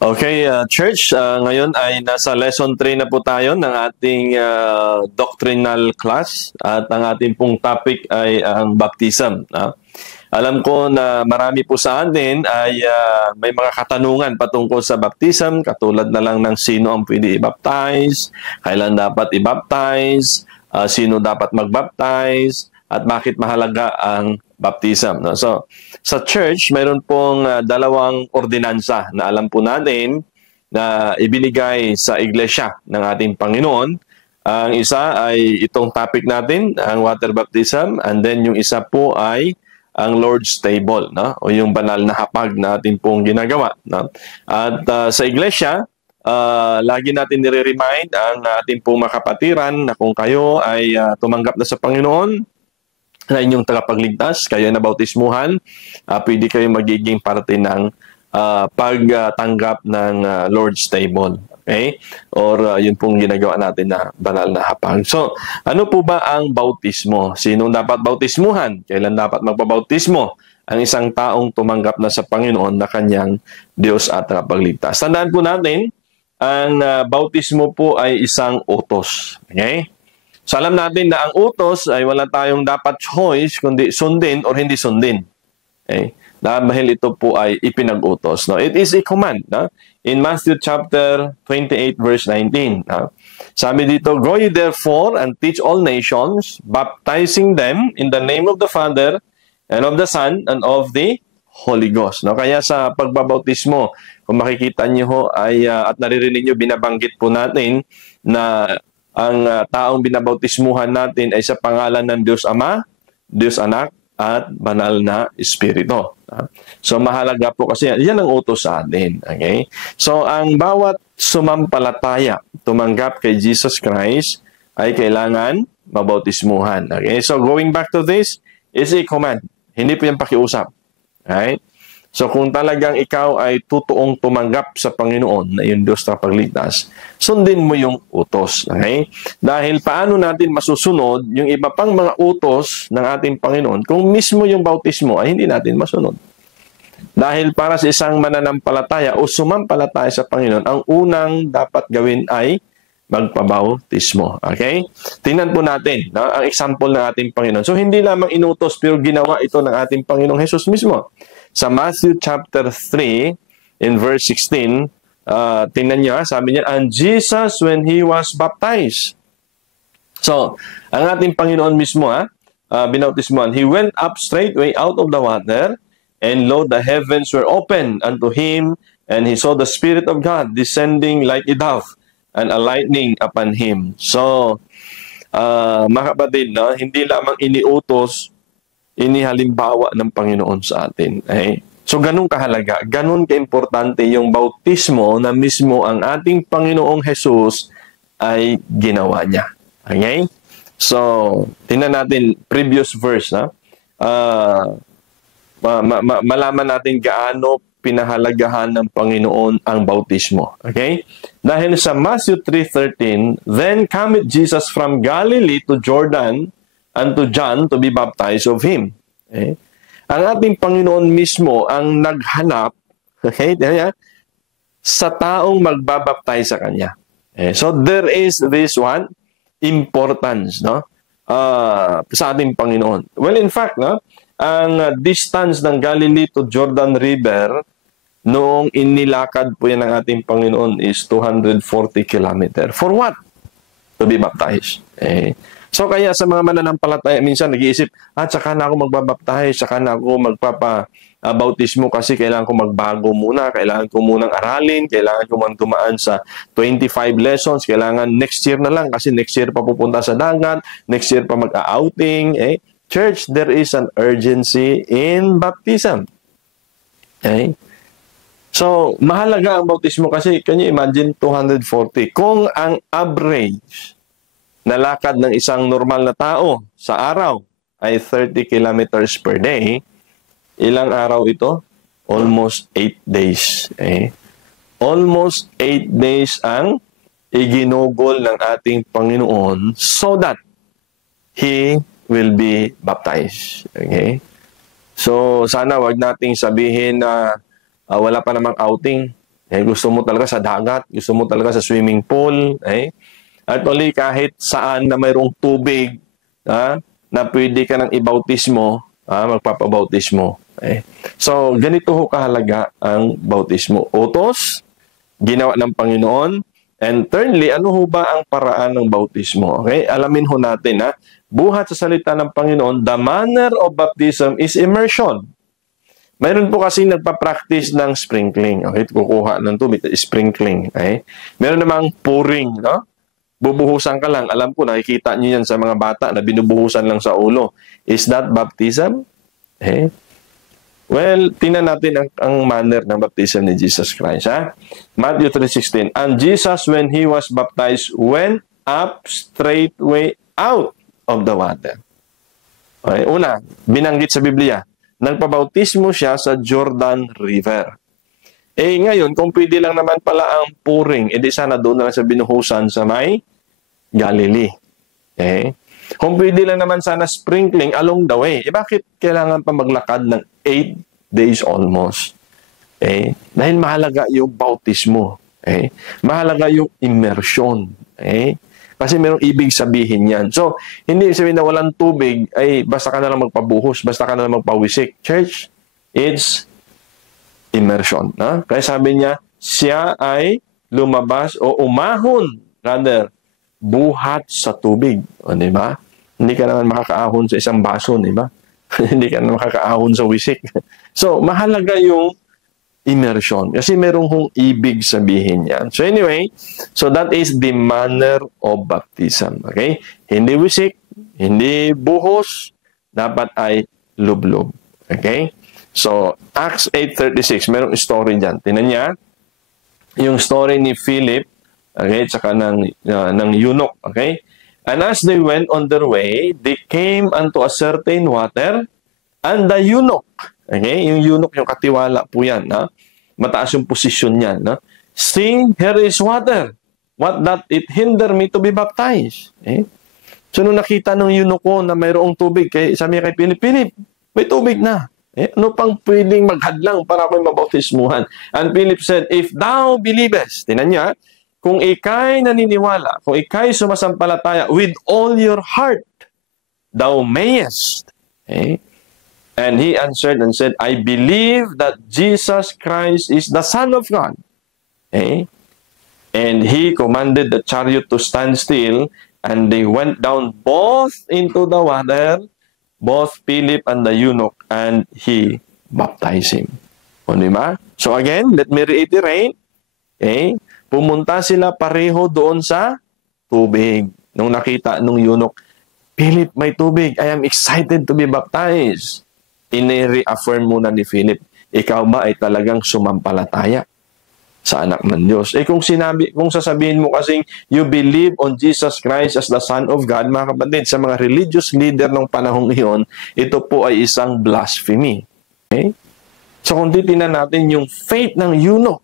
Okay, Church, ngayon ay nasa lesson 3 na po tayo ng ating doctrinal class at ang ating pong topic ay ang baptism. Alam ko na marami po sa atin ay may mga katanungan patungkol sa baptism, katulad na lang ng sino ang pwede i-baptize, kailan dapat i-baptize, sino dapat mag-baptize, at bakit mahalaga ang baptism. No? So, sa church, mayroon pong dalawang ordinansa na alam po natin na ibinigay sa iglesia ng ating Panginoon. Ang isa ay itong topic natin, ang water baptism, and then yung isa po ay ang Lord's Table, no? O yung banal na hapag na ating pong ginagawa. No? At sa iglesia, lagi natin nire-remind ang ating pong makapatiran na kung kayo ay tumanggap na sa Panginoon, na inyong tagapagligtas, kayo na bautismuhan, pwede kayo magiging parte ng pagtanggap ng Lord's Table. Okay? Or yun pong ginagawa natin na banal na hapag. So, ano po ba ang bautismo? Sinong dapat bautismuhan? Kailan dapat magpabautismo? Ang isang taong tumanggap na sa Panginoon na kanyang Diyos at tagapagligtas. Tandaan po natin, ang bautismo po ay isang utos. Okay? So alam natin na ang utos ay wala tayong dapat choice kundi sundin or hindi sundin. Okay? Dahil ito po ay ipinag-utos. No? It is a command. No? In Matthew chapter 28 verse 19. No? Sabi dito, "Go ye therefore and teach all nations, baptizing them in the name of the Father and of the Son and of the Holy Ghost." No? Kaya sa pagbabautismo, kung makikita niyo ho ay, at naririnig niyo, binabanggit po natin na ang taong binabautismuhan natin ay sa pangalan ng Diyos Ama, Diyos Anak, at Banal na Espiritu. So mahalaga po kasi yan ang utos sa atin. Okay? So ang bawat sumampalataya, tumanggap kay Jesus Christ, ay kailangan mabautismuhan. Okay? So going back to this, is a command. Hindi po yung pakiusap. Right? So kung talagang ikaw ay totoong tumanggap sa Panginoon na yung Diyos na pagligtas, sundin mo yung utos. Okay? Dahil paano natin masusunod yung iba pang mga utos ng ating Panginoon kung mismo yung bautismo ay hindi natin masunod. Dahil para sa isang mananampalataya o sumampalataya sa Panginoon, ang unang dapat gawin ay magpabautismo. Okay? Tingnan po natin, no, ang example ng ating Panginoon. So hindi lamang inutos pero ginawa ito ng ating Panginoong Jesus mismo. Sa Matthew chapter 3, in verse 16, tingnan niyo, sabi niya, "And Jesus, when He was baptized." So, ang ating Panginoon mismo, binautismuhan, "He went up straightway out of the water, and lo, the heavens were opened unto Him, and He saw the Spirit of God descending like a dove, and alighting upon Him." So, mga kapatid, no, hindi lamang iniutos, inihalimbawa ng Panginoon sa atin. Okay? So, ganun kahalaga, ganun kaimportante yung bautismo na mismo ang ating Panginoong Jesus ay ginawa niya. Okay? So, tingnan natin previous verse. Malaman natin gaano pinahalagahan ng Panginoon ang bautismo. Okay? Dahil sa Matthew 3:13, "Then cometh Jesus from Galilee to Jordan, unto John to be baptized of him." Okay? Ang ating Panginoon mismo ang naghanap, okay, sa taong magbabaptize sa Kanya. Okay? So there is this one importance, no, sa ating Panginoon. Well, in fact, no, ang distance ng Galilee to Jordan River noong inilakad po yan ng ating Panginoon is 240 kilometer. For what? To be baptized. Okay? So kaya sa mga mananampalataya, minsan nag-iisip, saka na ako magbabaptize, saka na ako magpapabautismo kasi kailangan ko magbago muna, kailangan ko munang aralin, kailangan ko man dumaan sa 25 lessons, kailangan next year na lang kasi next year pa pupunta sa dagat, next year pa mag-outing. Church, there is an urgency in baptism. Okay? So, mahalaga ang bautismo kasi, can you imagine 240? Kung ang average na lakad ng isang normal na tao sa araw ay 30 kilometers per day, ilang araw ito? Almost 8 days. Okay? Almost 8 days ang iginugol ng ating Panginoon so that He will be baptized. Okay? So, sana wag nating sabihin na wala pa namang outing. Gusto mo talaga sa dagat, gusto mo talaga sa swimming pool, at only kahit saan na mayroong tubig, na pwede ka nang ibautismo, magpapabautismo. So, ganito ho kahalaga ang bautismo. Utos, ginawa ng Panginoon, and thirdly, ano ho ba ang paraan ng bautismo? Alamin ho natin, buhat sa salita ng Panginoon, the manner of baptism is immersion. Mayroon po kasi nagpa-practice ng sprinkling. Kukuha ng tubig, sprinkling. Meron namang pouring, no? Bubuhusan ka lang. Alam ko, nakikita niyo yan sa mga bata na binubuhusan lang sa ulo. Is that baptism? Well, tingnan natin ang manner ng baptism ni Jesus Christ. Matthew 3:16. And Jesus, when he was baptized, went up straightway out of the water. Una, binanggit sa Biblia, nagpabautismo siya sa Jordan River. Ngayon, kung pwede lang naman pala ang pouring, edi sana doon na lang sa binuhusan sa may Galilee. Kung pwede lang naman sana sprinkling along the way, bakit kailangan pa maglakad ng 8 days almost? Dahil mahalaga yung bautismo. Mahalaga yung immersion. Kasi mayroong ibig sabihin yan. So, hindi sabihin na walang tubig, basta ka na lang magpabuhos, basta ka na lang magpawisik. Church, it's immersion. Kaya sabi niya, siya ay lumabas o umahon, rather, buhat sa tubig. Di ba? Hindi ka naman makakaahon sa isang baso, di ba? Hindi ka naman makakaahon sa wisik. So, mahalaga yung immersion. Kasi merong hong ibig sabihin yan. So anyway, so that is the manner of baptism. Hindi wisik, hindi buhos, dapat ay lublob. So, Acts 8:36, merong story dyan. Tingnan niya, yung story ni Philip, tsaka ng eunuch. And as they went on their way, they came unto a certain water, and the eunuch, yung eunuch, yung katiwala po yan, mataas yung posisyon niyan, saying, here is water. What that it hinder me to be baptized? So, nung nakita ng eunuch ko na mayroong tubig, sabi niya kay Philip, Philip, may tubig na. Ano pang pwedeng maghadlang para ako'y mabautismuhan? And Philip said, if thou believest, tinan niya, kung ikay naniniwala, kung ikay sumasampalataya with all your heart, thou mayest. And he answered and said, I believe that Jesus Christ is the Son of God. And he commanded the chariot to stand still, and they went down both into the water, both Philip and the eunuch, and he baptized him. Diba? So again, let me reiterate. Pumunta sila pareho doon sa tubig. Nung nakita nung eunuch, Philip, may tubig. I am excited to be baptized. Ini-reaffirm muna ni Philip, ikaw ba ay talagang sumampalataya sa anak ng Diyos? Kung sasabihin mo kasing you believe on Jesus Christ as the Son of God, mga kapatid, sa mga religious leader ng panahong iyon, ito po ay isang blasphemy. So kung titignan natin yung faith ng eunuch,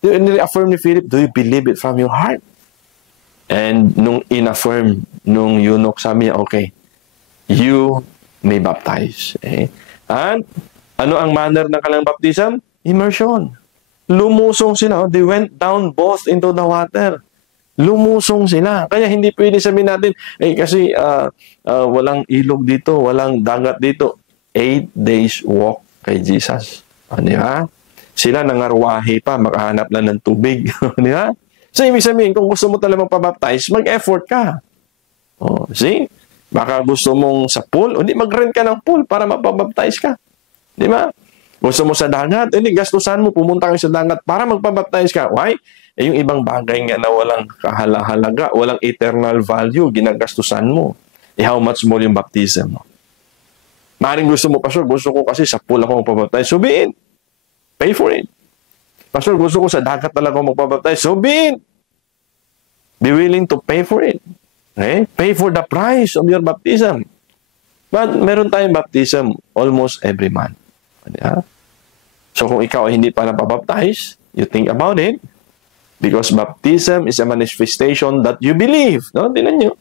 ini-reaffirm ni Philip, do you believe it from your heart? And nung in-affirm nung eunuch, sabi niya, okay, you may baptize. And ano ang manner ng kanilang baptism? Immersion. Lumusong sila. They went down both into the water. Lumusong sila. Kaya hindi pwede sabihin natin, kasi walang ilog dito, walang dagat dito. 8 days walk kay Jesus. Di ba? Sila nangarwahe pa, makahanap lang ng tubig. Di ba? So, ibig sabihin, kung gusto mo talaga magpabaptize, mag-effort ka. See? Baka gusto mong sa pool, hindi mag-rent ka ng pool para mapabaptize ka. Di ba? Gusto mo sa dagat, hindi gastusan mo, pumunta ka sa dagat para magpabaptize ka. Why? Yung ibang bagay nga na walang kahalaga, walang eternal value, ginagastusan mo. How much more yung baptism mo? Maaaring gusto mo, Pastor, gusto ko kasi sa pool ako magpabaptize. So be it. Pay for it. Pastor, gusto ko sa dagat talaga ako magpabaptize. So be it. Be willing to pay for it. Pay for the price of your baptism. But meron tayong baptism almost every month. So kung ikaw ay hindi pa napabaptize, you think about it. Because baptism is a manifestation that you believe. Tingnan nyo.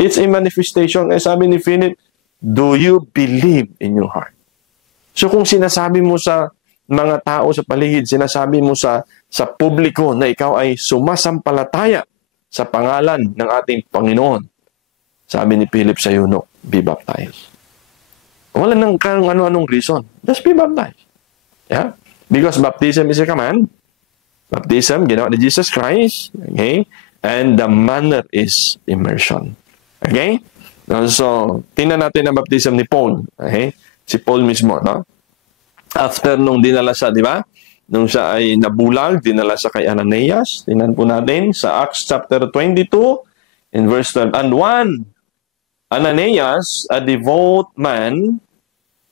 It's a manifestation. Sabi ni Philip, do you believe in your heart? So kung sinasabi mo sa mga tao sa paligid, sinasabi mo sa publiko na ikaw ay sumasampalataya sa pangalan ng ating Panginoon. Sabi ni Philip sa eunuch, be baptized. Wala nang kang ano-anong reason. Just be baptized. Yeah? Because baptism is a command. Baptism, ginawa ni Jesus Christ. Okay? And the manner is immersion. Okay? So, tingnan natin ang baptism ni Paul. Okay? Si Paul mismo, no? After nung dinala siya, di ba? Nung siya ay nabulag, dinala siya kay Ananias. Tingnan po natin sa Acts chapter 22 in verse 12. And one, Ananias, a devout man,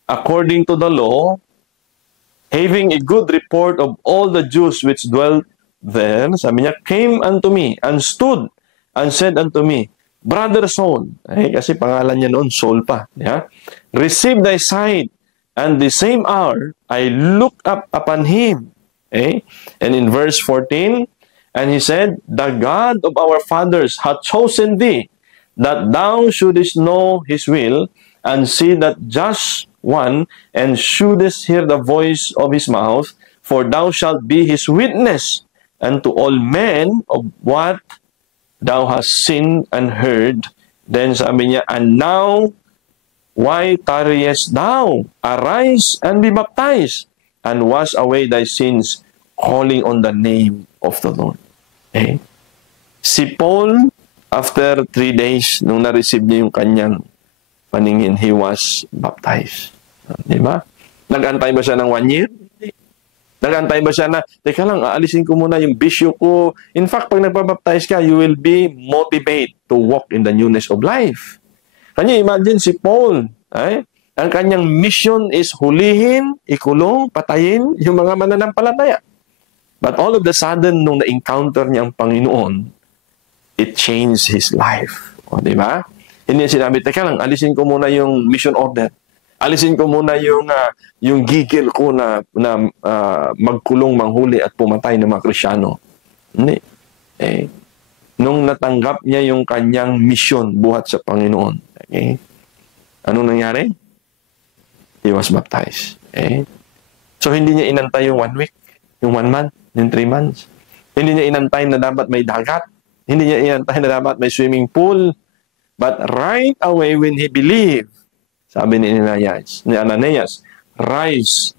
according to the law, having a good report of all the Jews which dwelt there, sabi niya, came unto me and stood and said unto me, Brother Saul, kasi pangalan niya noon, Saul pa, yeah? Receive thy sight, and the same hour I looked up upon him. Okay? And in verse 14, and he said, The God of our fathers hath chosen thee, that thou shouldest know his will, and see that just one, and shouldest hear the voice of his mouth, for thou shalt be his witness unto all men of what thou hast seen and heard. Then sabi niya, and now, why tarriest thou? Arise and be baptized, and wash away thy sins, calling on the name of the Lord. Okay? Si Paul, after 3 days, nung na-receive niya yung kanyang paningin, he was baptized. Di ba? Nag-antay ba siya ng 1 year? Hindi. Nag-antay ba siya na, teka lang, aalisin ko muna yung bisyo ko. In fact, pag nagpabaptize ka, you will be motivated to walk in the newness of life. Can you imagine si Paul? Ang kanyang mission is hulihin, ikulong, patayin yung mga mananampalataya. But all of the sudden, nung na-encounter niya ang Panginoon, it changed his life. O, di ba? Hindi sinabi, teka lang, alisin ko muna yung mission order. Alisin ko muna yung gigil ko na magkulong, manghuli at pumatay ng mga Kristyano. Hindi. Nung natanggap niya yung kanyang mission buhat sa Panginoon. Okay? Anong nangyari? He was baptized. Okay? So, hindi niya inantay yung 1 week, yung 1 month, yung 3 months. Hindi niya inantay na dapat may dagat. Hindi niya inantay na dapat may swimming pool. But right away when he believed, sabi ni Ananias, rise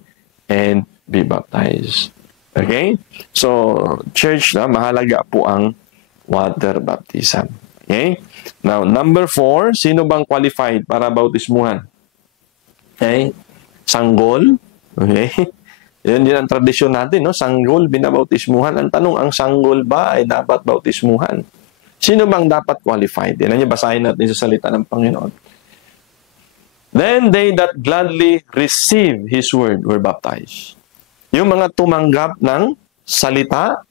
and be baptized. Okay? So, church, mahalaga po ang water baptism. Okay? Now, number 4, sino bang qualified para bautismuhan? Okay? Sanggol. Okay? Yan din ang tradisyon natin, no? Sanggol, binabautismuhan. Ang tanong, ang sanggol ba ay dapat bautismuhan? Sino bang dapat qualified? Yan niya, basahin natin sa salita ng Panginoon. Then they that gladly receive His word were baptized. Yung mga tumanggap ng salita,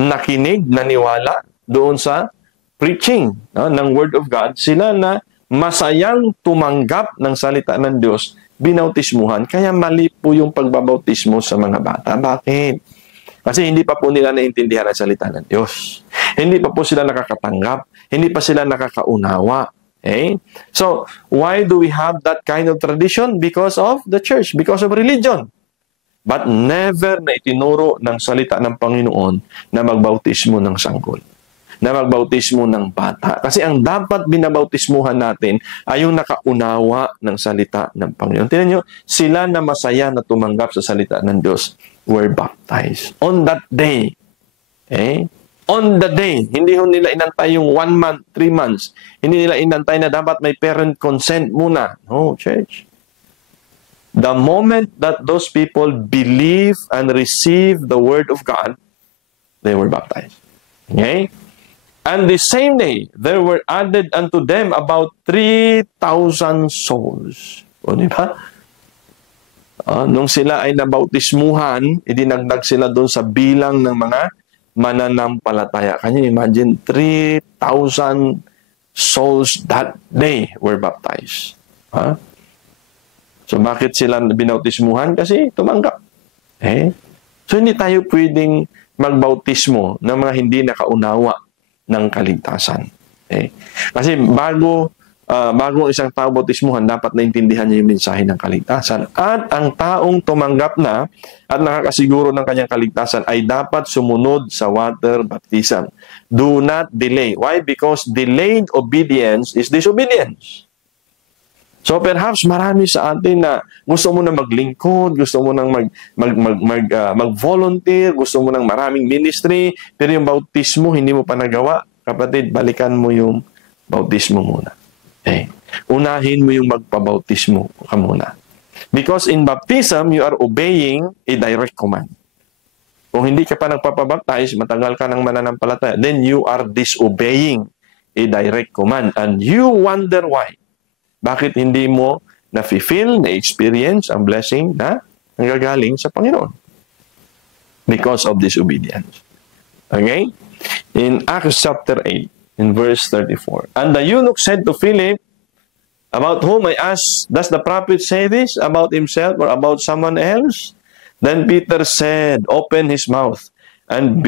nakinig, naniwala doon sa preaching ng Word of God, sila na masayang tumanggap ng salita ng Diyos, binautismuhan. Kaya mali po yung pagbabautismo sa mga bata. Bakit? Kasi hindi pa po nila naintindihan ang salita ng Diyos. Hindi pa po sila nakakatanggap. Hindi pa sila nakakaunawa. Okay? So, why do we have that kind of tradition? Because of the church, because of religion. But never na itinuro ng salita ng Panginoon na magbautismo ng sanggol, na magbautismo ng bata. Kasi ang dapat binabautismuhan natin ay yung nakaunawa ng salita ng Panginoon. Tingnan nyo, sila na masaya na tumanggap sa salita ng Diyos were baptized. On that day, on the day, hindi ho nila inantay yung 1 month, 3 months. Hindi nila inantay na dapat may parent consent muna. No, church. The moment that those people believe and receive the Word of God, they were baptized. Okay? And the same day, there were added unto them about 3,000 souls. O, di ba? Nung sila ay nabautismuhan, idinagdag sila doon sa bilang ng mga mananampalataya. Can you imagine? 3,000 souls that day were baptized. So, bakit sila binautismuhan? Kasi tumanggap. So, hindi tayo pwedeng magbautismo ng mga hindi nakaunawa ng kaligtasan. Kasi bago bago ang isang tao bautismuhan, dapat naintindihan niya yung mensahe ng kaligtasan. At ang taong tumanggap na at nakakasiguro ng kanyang kaligtasan ay dapat sumunod sa water baptism. Do not delay. Why? Because delayed obedience is disobedience. So perhaps marami sa atin na gusto mo na maglingkod, gusto mo nang mag-volunteer, gusto mo nang maraming ministry, pero yung bautismo hindi mo pa nagawa. Kapatid, balikan mo yung bautismo muna. Okay. Unahin mo yung magpabautismo ka muna. Because in baptism, you are obeying a direct command. Kung hindi ka pa nagpapabaptize, matagal ka ng mananampalataya, then you are disobeying a direct command. And you wonder why. Bakit hindi mo na-feel, na-experience ang blessing na nanggagaling sa Panginoon? Because of disobedience. Okay? In Acts chapter 8, in verse 34. And the eunuch said to Philip, about whom I asked, does the prophet say this about himself or about someone else? Then Peter said, open his mouth. And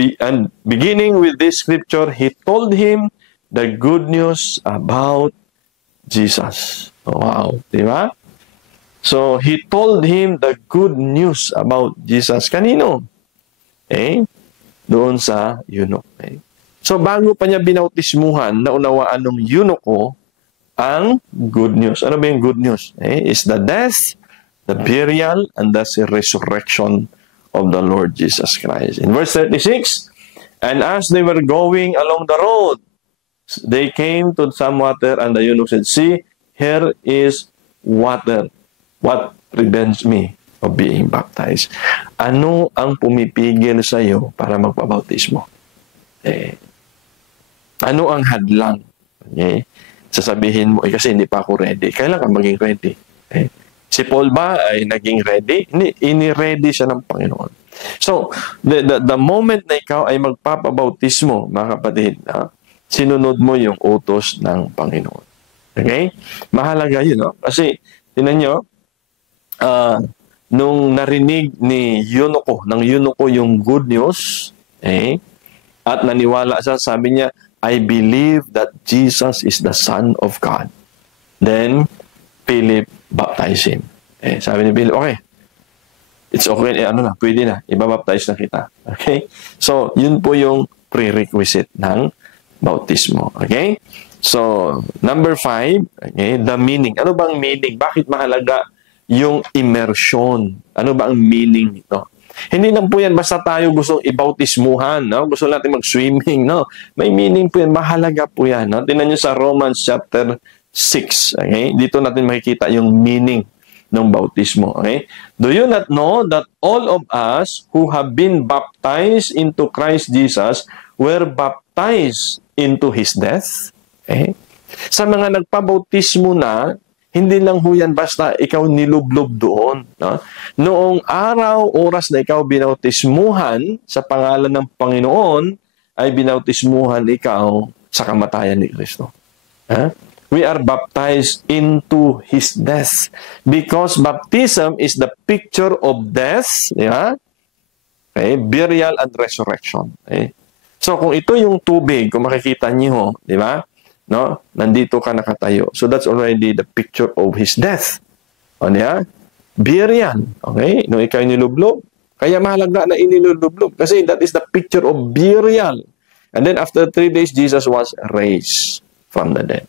beginning with this scripture, he told him the good news about Jesus. Wow. Diba? So, he told him the good news about Jesus. Kanino? Doon sa eunuch. So, bago pa niya binautismuhan, naunawaan ng eunuch ko ang good news. Ano ba yung good news? Is the death, the burial, and the resurrection of the Lord Jesus Christ. In verse 36, and as they were going along the road, they came to some water, and the eunuch said, see, here is water. What prevents me of being baptized? Ano ang pumipigil sa iyo para magpabautismo? Ano ang hadlang? Sasabihin mo, kasi hindi pa ako ready. Kailan ka maging ready? Si Paul ba ay naging ready? Hindi, ini-ready siya ng Panginoon. So, the moment na ikaw ay magpapabautismo, mga kapatid, sinunod mo yung utos ng Panginoon. Okay? Mahalaga yun, no? Kasi, tinan nyo, nung narinig ni ng eunuch yung good news, at naniwala siya, sabi niya, I believe that Jesus is the Son of God. Then, Philip baptized him. Sabi ni Philip, okay, it's okay, pwede na, ibabaptize na kita. Okay? So, yun po yung prerequisite ng bautismo. Okay? So, number 5, okay, the meaning. Ano bang meaning? Bakit mahalaga yung immersion? Ano ba ang meaning nito? Hindi lang po yan basta tayo gustong ibautismuhan, no? Gusto natin mag-swimming, no? May meaning po yan. Mahalaga po yan. No? Tingnan nyo sa Romans chapter 6. Okay? Dito natin makikita yung meaning ng bautismo. Okay? Do you not know that all of us who have been baptized into Christ Jesus were baptized into His death? Okay? Sa mga nagpabautismo na, hindi lang ho yan basta ikaw nilublob doon. No? Noong araw, oras na ikaw binautismuhan sa pangalan ng Panginoon, ay binautismuhan ikaw sa kamatayan ni Kristo. We are baptized into His death. Because baptism is the picture of death, burial and resurrection. Okay? So kung ito yung tubig, kung makikita niyo, di ba? No? Nandito ka nakatayo. So that's already the picture of His death. O niya? Burial. Okay? Nung ikaw nilublob. Kaya mahalaga na inilublob. Kasi that is the picture of burial. And then after 3 days, Jesus was raised from the dead.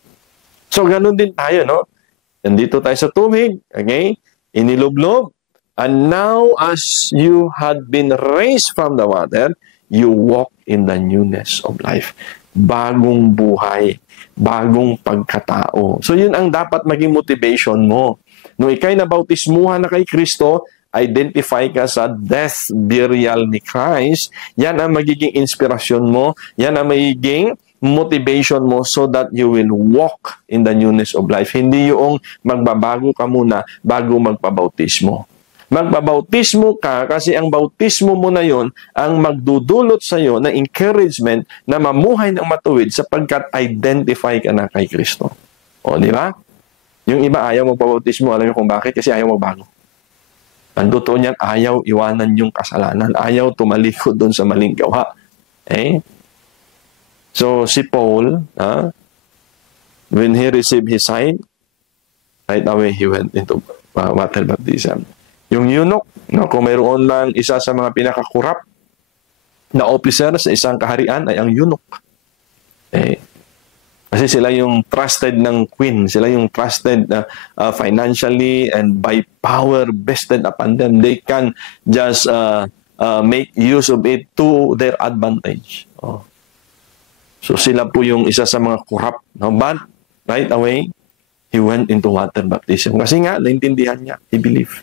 So ganun din tayo, no? Nandito tayo sa tubig. Okay? Inilublob. And now as you had been raised from the water, you walk in the newness of life. Bagong buhay. Bagong pagkatao. So yun ang dapat maging motivation mo. Nung ikay nabautismuhan na kay Kristo, identify ka sa death, burial ni Christ. Yan ang magiging inspirasyon mo. Yan ang magiging motivation mo so that you will walk in the newness of life. Hindi yung magbabago ka muna bago magpabautismo. Magpabautismo ka kasi ang bautismo mo na yon ang magdudulot sa iyo ng encouragement na mamuhay ng matuwid sapagkat identify ka na kay Kristo. O, di ba? Yung iba ayaw magpabautismo. Alam niyo kung bakit? Kasi ayaw magbago. Ang totoo niyan, ayaw iwanan yung kasalanan. Ayaw tumalikod doon sa maling gawa. So, si Paul, when he received his sight, right away he went into water baptism. Yung eunuch, no, kung mayroon lang isa sa mga pinakakurap na officer sa isang kaharian ay ang eunuch. Kasi sila yung trusted ng queen. Sila yung trusted financially and by power vested upon them. They can just make use of it to their advantage. Oh. So sila po yung isa sa mga corrupt. No? But right away, he went into water baptism. Kasi nga, naintindihan niya. He believed.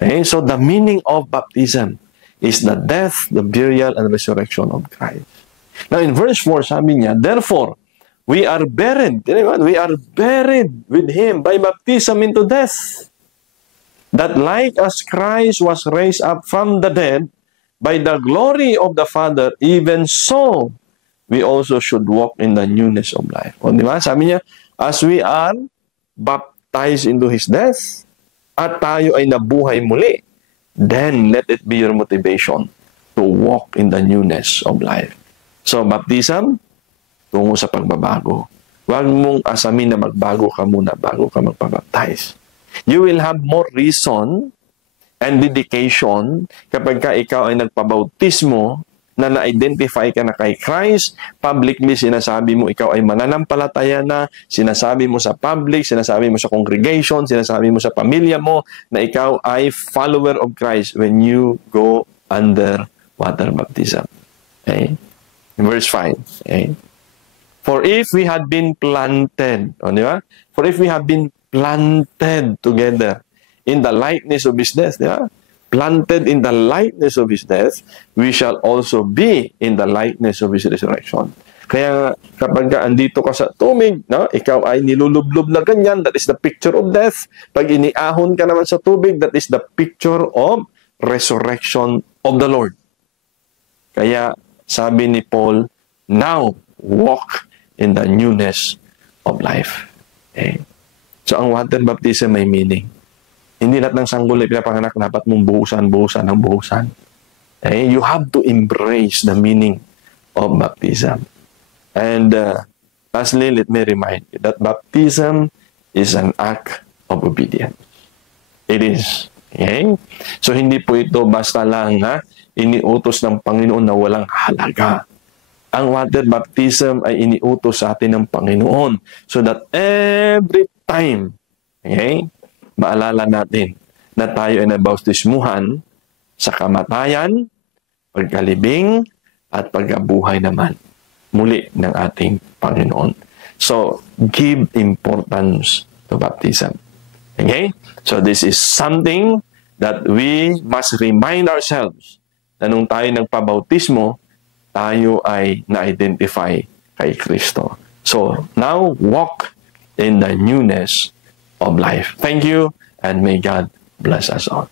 Okay? So the meaning of baptism is the death, the burial, and resurrection of Christ. Now in verse 4, sabi niya, therefore, we are buried. We are buried with Him by baptism into death. That like as Christ was raised up from the dead by the glory of the Father, even so, we also should walk in the newness of life. O, di ba? Sabi niya, as we are baptized into His death, at tayo ay nabuhay muli, then let it be your motivation to walk in the newness of life. So, baptism, tungo sa pagbabago. Huwag mong asamin na magbago ka muna bago ka magpabaptize. You will have more reason and dedication kapag ka ikaw ay nagpabautismo na na-identify ka na kay Christ, publicly sinasabi mo ikaw ay mananampalataya na, sinasabi mo sa public, sinasabi mo sa congregation, sinasabi mo sa pamilya mo na ikaw ay follower of Christ when you go under water baptism. Okay? Verse 5. Okay? For if we had been planted, di ba? For if we have been planted together in the likeness of His death, di ba? Planted in the likeness of His death, we shall also be in the likeness of His resurrection. Kaya kapag andito ka sa tubig, no, ikaw ay nilulublob na ganyan, that is the picture of death. Pag iniahon ka naman sa tubig, that is the picture of resurrection of the Lord. Kaya sabi ni Paul, now walk in the newness of life. Okay? So, ang water baptism may meaning. Hindi lahat ng sanggol ay pinapanganak dapat mong buhusan ng buhusan. Okay? You have to embrace the meaning of baptism. And lastly, let me remind you that baptism is an act of obedience. It is. Okay? So, hindi po ito basta lang iniutos ng Panginoon na walang halaga. Ang water baptism ay iniutos sa atin ng Panginoon so that every time, okay, maalala natin na tayo ay nabautismuhan sa kamatayan, pagkalibing, at pagkabuhay naman muli ng ating Panginoon. So, give importance to baptism. Okay? So, this is something that we must remind ourselves na nung tayo nagpabautismo, tayo ay na-identify kay Kristo. So, now, walk in the newness of life. Thank you, and may God bless us all.